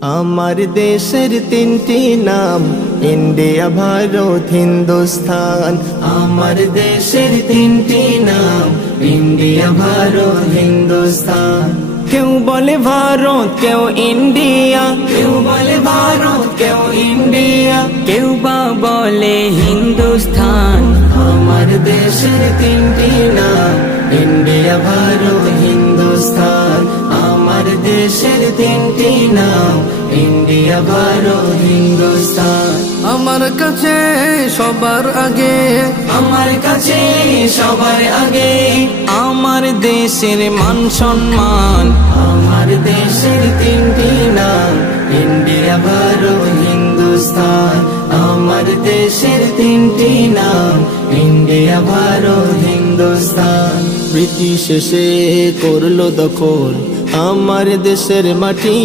আমার দেশের তিনটি নাম, ইন্ডিয়া, ভারত, হিন্দুস্তান। আমার দেশের তিনটি নাম, ইন্ডিয়া, ভারত, হিন্দুস্তান। কেউ বলে ভারত, কেউ ইন্ডিয়া, কেউ বলে ভারত, কেউ ইন্ডিয়া, কেউ বা বলে হিন্দুস্তান। আমার দেশের তিনটি নাম, ইন্ডিয়া, ভারত, হিন্দুস্তান। আমার দেশের তিনটি নাম, ইন্ডিয়া, ভারত, হিন্দুস্তান। আমার কাছে সবার আগে, আমার কাছে সবার আগে আমার দেশের মান সম্মান। আমার দেশের তিনটি নাম, ইন্ডিয়া, ভারত, হিন্দুস্তান। আমার দেশের তিনটি নাম, ইন্ডিয়া, ভারত, হিন্দুস্তান। ব্রিটিশ এসে করলো দখল আমার দেশের মাটি।